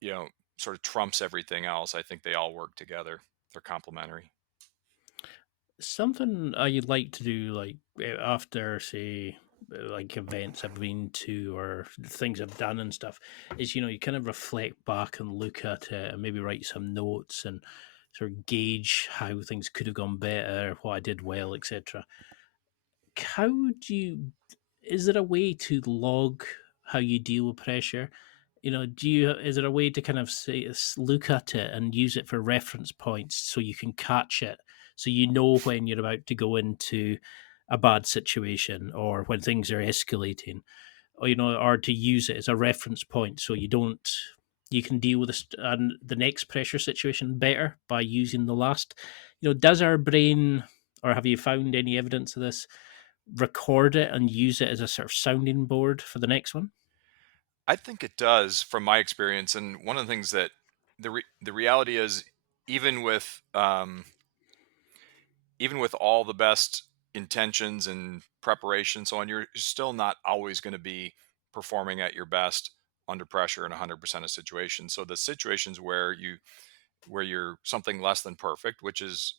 you know sort of trumps everything else. I think they all work together. They're complementary. Something I'd like to do, like after, say, like events I've been to or things I've done and stuff, is you kind of reflect back and look at it and maybe write some notes and sort of gauge how things could have gone better, what I did well, etc. How do you? Is there a way to log how you deal with pressure? Do you? Is there a way to kind of say look at it and use it for reference points so you can catch it, so you know when you're about to go into a bad situation or when things are escalating, or or to use it as a reference point so you can deal with the next pressure situation better by using the last. Does our brain, or have you found any evidence of this, record it and use it as a sort of sounding board for the next one? I think it does from my experience. And one of the things that the reality is, even with even with all the best intentions and preparation, so on, you're still not always going to be performing at your best under pressure in 100% of situations. So the situations where you're something less than perfect, which is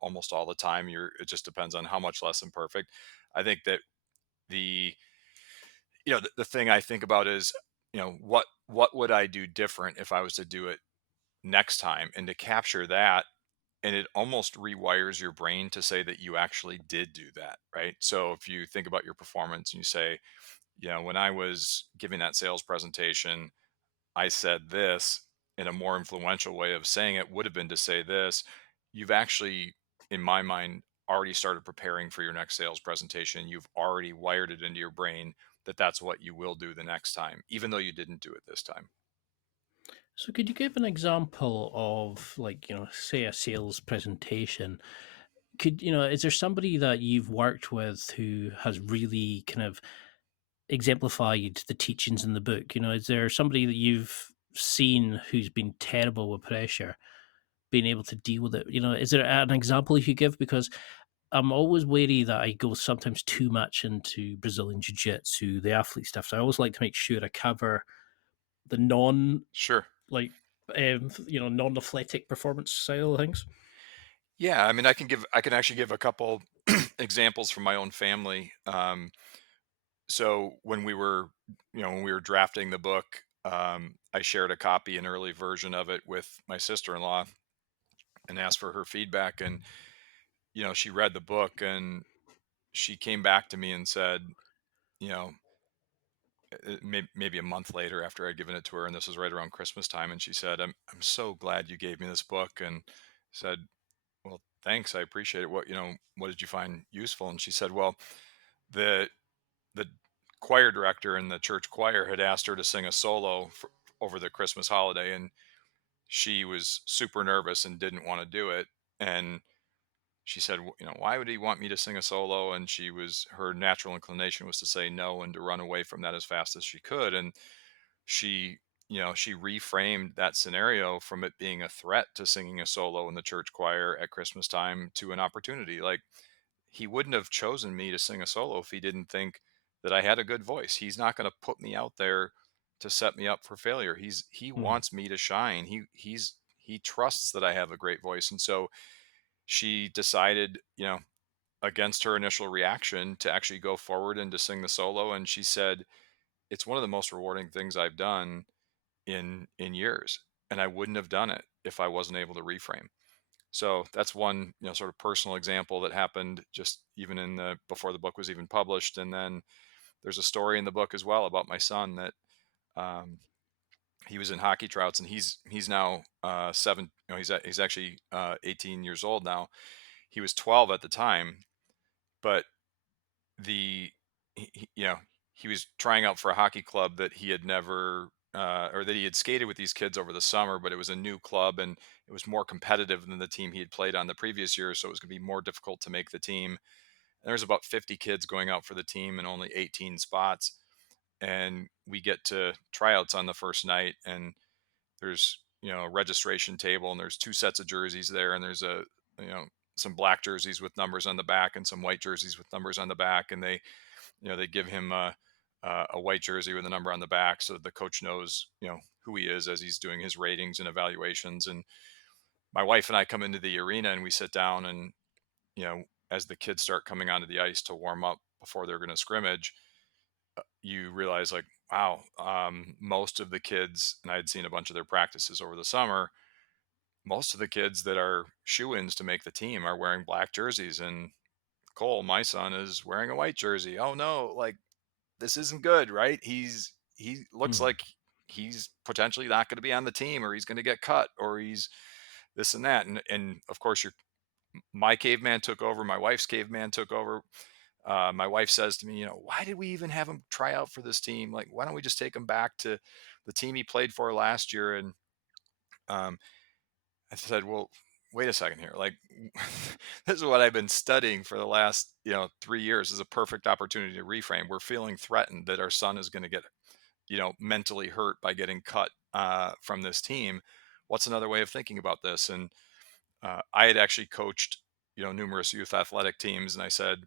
almost all the time, it just depends on how much less than perfect. I think that the the thing I think about is what would I do different if I was to do it next time, and to capture that, and it almost rewires your brain to say that you actually did do that, right? So if you think about your performance and you say, when I was giving that sales presentation, I said this, in a more influential way of saying it would have been to say this. You've actually, in my mind, already started preparing for your next sales presentation. You've already wired it into your brain that that's what you will do the next time, even though you didn't do it this time. So could you give an example of, like, say a sales presentation? Is there somebody that you've worked with who has really kind of exemplified the teachings in the book? Is there somebody that you've seen who's been terrible with pressure, being able to deal with it? Is there an example you could give? Because I'm always wary that I go sometimes too much into Brazilian Jiu Jitsu, the athlete stuff. So I always like to make sure I cover the non, Sure. like, non athletic performance style of things. Yeah, I mean, I can actually give a couple examples from my own family. So when we were drafting the book, I shared a copy, an early version of it, with my sister-in-law and asked for her feedback. And she read the book and she came back to me and said, you know, maybe a month later after I'd given it to her, and this was right around Christmas time, and she said, I'm so glad you gave me this book," and said, "Well, thanks, I appreciate it. What did you find useful?" And she said, "Well, the the choir director in the church choir had asked her to sing a solo over the Christmas holiday, and she was super nervous and didn't want to do it. And she said, why would he want me to sing a solo?" And her natural inclination was to say no and to run away from that as fast as she could. And she, she reframed that scenario from it being a threat to singing a solo in the church choir at Christmas time to an opportunity. Like, he wouldn't have chosen me to sing a solo if he didn't think that I had a good voice. He's not going to put me out there to set me up for failure. He Hmm. wants me to shine. He trusts that I have a great voice. And so she decided, against her initial reaction, to actually go forward and to sing the solo. And she said, it's one of the most rewarding things I've done in years. And I wouldn't have done it if I wasn't able to reframe. So that's one, sort of personal example that happened just even before the book was even published. And then there's a story in the book as well about my son that um, He was in hockey tryouts, and he's now seven. You know, he's actually 18 years old now. He was 12 at the time, but the you know, he was trying out for a hockey club that he had never or that he had skated with these kids over the summer, but it was a new club and it was more competitive than the team he had played on the previous year, so it was going to be more difficult to make the team. And there's about 50 kids going out for the team and only 18 spots, and we get to tryouts on the first night, and there's, a registration table, and there's two sets of jerseys there, and there's you know some black jerseys with numbers on the back and some white jerseys with numbers on the back, and they give him a white jersey with a number on the back so that the coach knows who he is as he's doing his ratings and evaluations. And my wife and I come into the arena and we sit down, and as the kids start coming onto the ice to warm up before they're going to scrimmage, you realize, like, wow, most of the kids, and I had seen a bunch of their practices over the summer, most of the kids that are shoe-ins to make the team are wearing black jerseys. And Cole, my son, is wearing a white jersey. Oh no, like, this isn't good, right? He looks Hmm. like he's potentially not going to be on the team, or he's going to get cut, or he's this and that. And of course, my caveman took over, my wife's caveman took over. My wife says to me, why did we even have him try out for this team? Like, why don't we just take him back to the team he played for last year? And um, I said, well, wait a second here. Like, this is what I've been studying for the last, 3 years, is a perfect opportunity to reframe. We're feeling threatened that our son is going to get, mentally hurt by getting cut from this team. What's another way of thinking about this? And I had actually coached, numerous youth athletic teams. And I said,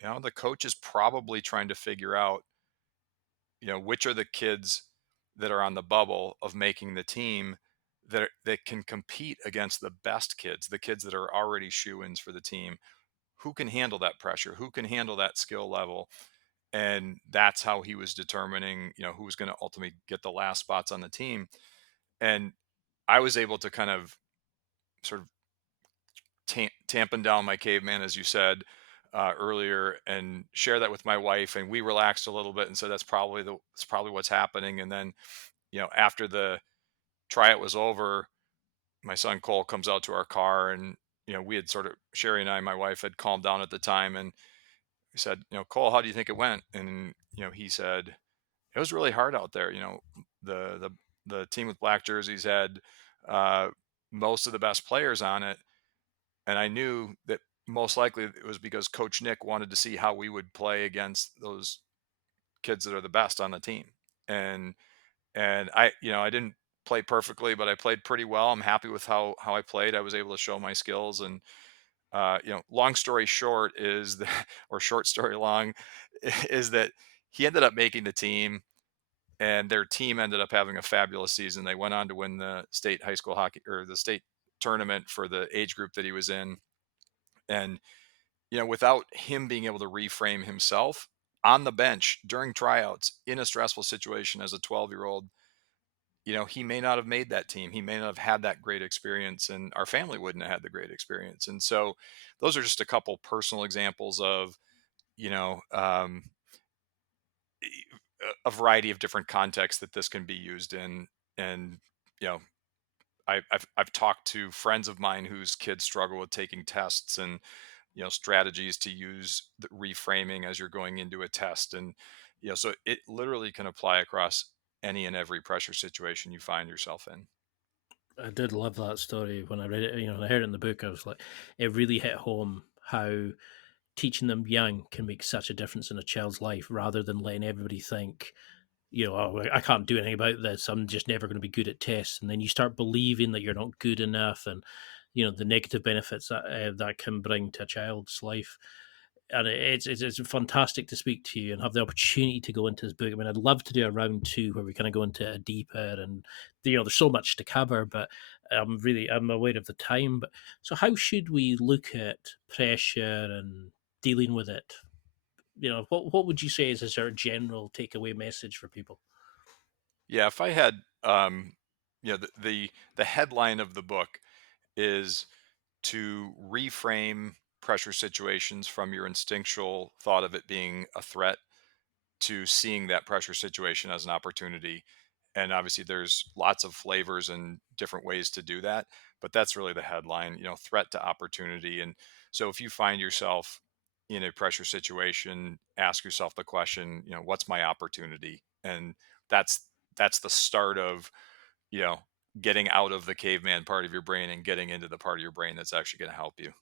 the coach is probably trying to figure out, which are the kids that are on the bubble of making the team, that can compete against the best kids, the kids that are already shoe-ins for the team. Who can handle that pressure? Who can handle that skill level? And that's how he was determining, who was going to ultimately get the last spots on the team. And I was able to kind of sort of tamping down my caveman, as you said earlier, and share that with my wife. And we relaxed a little bit and said, that's probably what's happening. And then, after the tryout was over, my son Cole comes out to our car, and we had sort of, Sherry and I, my wife, had calmed down at the time, and we said, Cole, how do you think it went? And he said, it was really hard out there. The team with black jerseys had uh, most of the best players on it, and I knew that most likely it was because Coach Nick wanted to see how we would play against those kids that are the best on the team. And I didn't play perfectly, but I played pretty well. I'm happy with how I played. I was able to show my skills. And long story short is that, or short story long, is that he ended up making the team, and their team ended up having a fabulous season. They went on to win the state high school hockey, or the state tournament, for the age group that he was in. And without him being able to reframe himself on the bench during tryouts in a stressful situation as a 12-year-old, he may not have made that team. He may not have had that great experience, and our family wouldn't have had the great experience. And so those are just a couple personal examples of, you know, um, a variety of different contexts that this can be used in. And, you know, I've talked to friends of mine whose kids struggle with taking tests, and strategies to use the reframing as you're going into a test. And so it literally can apply across any and every pressure situation you find yourself in. I did love that story when I read it. When I heard it in the book, I was like, it really hit home how teaching them young can make such a difference in a child's life, rather than letting everybody think, oh, I can't do anything about this. I'm just never going to be good at tests. And then you start believing that you're not good enough, and the negative benefits that can bring to a child's life. And it's fantastic to speak to you and have the opportunity to go into this book. I mean, I'd love to do a round two where we kind of go into it deeper, and there's so much to cover, but I'm aware of the time. But so, how should we look at pressure and dealing with it? What would you say is a sort of general takeaway message for people? Yeah, if I had, the headline of the book is to reframe pressure situations from your instinctual thought of it being a threat to seeing that pressure situation as an opportunity. And obviously there's lots of flavors and different ways to do that, but that's really the headline, threat to opportunity. And so if you find yourself in a pressure situation, ask yourself the question, what's my opportunity? And that's the start of, you know, getting out of the caveman part of your brain and getting into the part of your brain that's actually going to help you.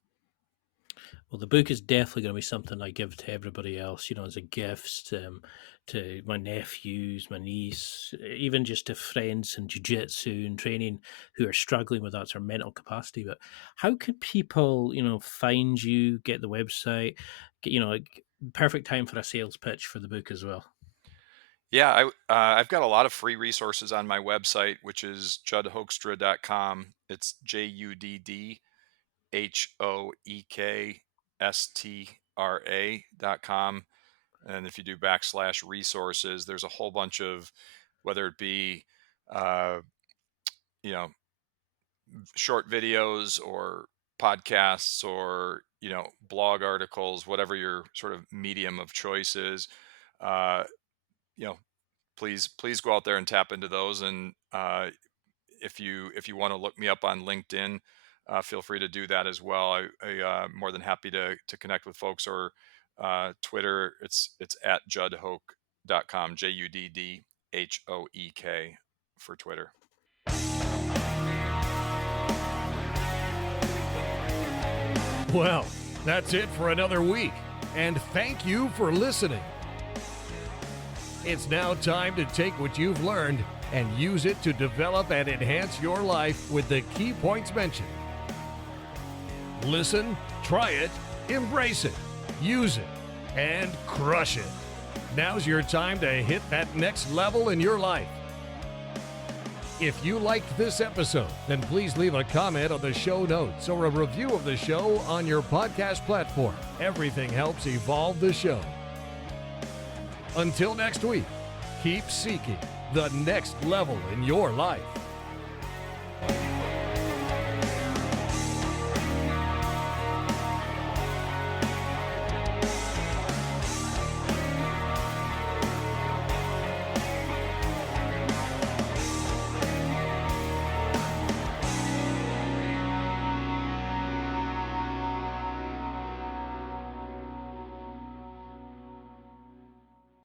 Well, the book is definitely going to be something I give to everybody else, as a gift, to my nephews, my niece, even just to friends in jiu-jitsu and training who are struggling with that sort of mental capacity. But how could people, find you, get the website, perfect time for a sales pitch for the book as well? Yeah, I've got a lot of free resources on my website, which is JuddHoekstra.com. It's JuddHoekstra.com. And if you do /resources, there's a whole bunch of, whether it be, uh, you know, short videos or podcasts or, blog articles, whatever your sort of medium of choice is, uh, you know, please go out there and tap into those. And if you want to look me up on LinkedIn, feel free to do that as well. I'm more than happy to connect with folks, or Twitter. It's at JuddHoek.com, JuddHoek for Twitter. Well, that's it for another week, and thank you for listening. It's now time to take what you've learned and use it to develop and enhance your life with the key points mentioned. Listen, try it, embrace it, use it, and crush it. Now's your time to hit that next level in your life. If you liked this episode, then please leave a comment on the show notes or a review of the show on your podcast platform. Everything helps evolve the show. Until next week, keep seeking the next level in your life.